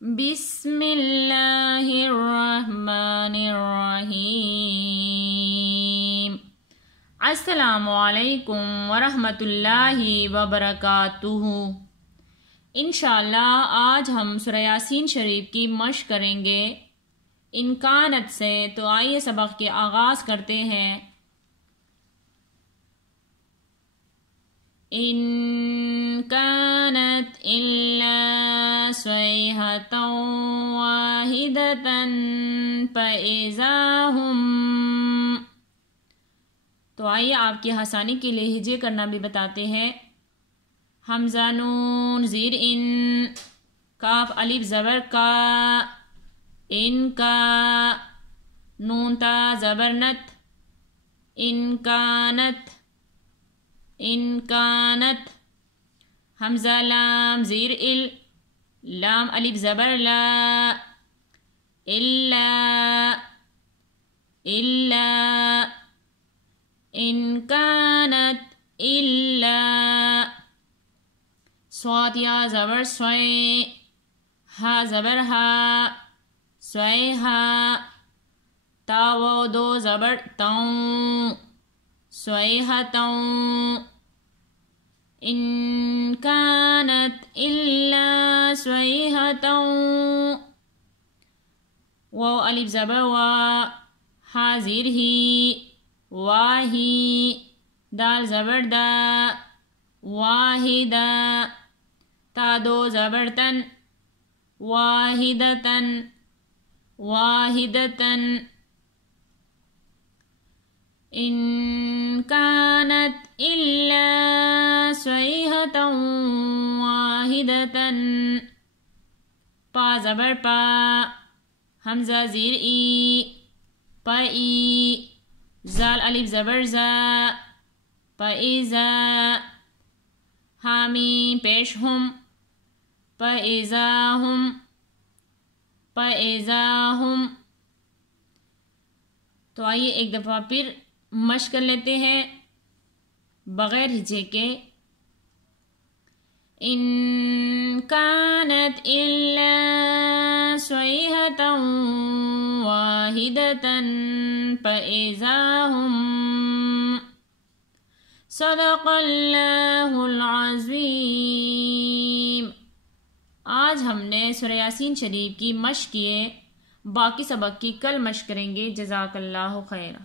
بسم اللہ الرحمن الرحیم۔ السلام علیکم ورحمۃ اللہ وبرکاتہ۔ انشاءاللہ آج ہم سورہ یاسین شریف کی مشق کریں گے ان کانت سے، تو آئیے سبق کے آغاز کرتے ہیں۔ ان کانت الا صیحۃ واحدۃ فاذا ہم، تو آئیے آپ کی آسانی کے لیے ہجے کرنا بھی بتاتے ہیں۔ حمزہ نون زیر ان، کاف الف زبر کا، ان کا، نون تا زبر نت، ان کانت، ان کانت۔ حمزہ لام زیر ال، لام الف زبر لا، الا، الا، ان کانت الا۔ صاد یا زبر سوئے، ہا زبر ہا، سوئے ہا، تا و دو زبر تاؤں، سوئے ہا تاؤں۔ ان کانت الا صیحۃ، واو الف زبر وا، ہا زیر ہی، واہی، دال زبر دا، واحدہ، تا دو زبر تن، واحدتن، واحدتن۔ ان کانت الا صیحۃ واحدۃ، پا زبر پا، حمزہ زیر ای، پئی، زال الف زبر زا، پئزا، حامیم پیش ہم، پئزا ہم، پئزا ہم۔ تو آئیے ایک دفعہ پھر مشق کر لیتے ہیں بغیر ہجے کے۔ ان کانت الا صیحۃ واحدۃ فاذا ہم، صدق اللہ العظیم۔ آج ہم نے سورہ یاسین شریف کی مشق کیے، باقی سبق کی کل مشق کریں گے۔ جزاک اللہ خیرہ۔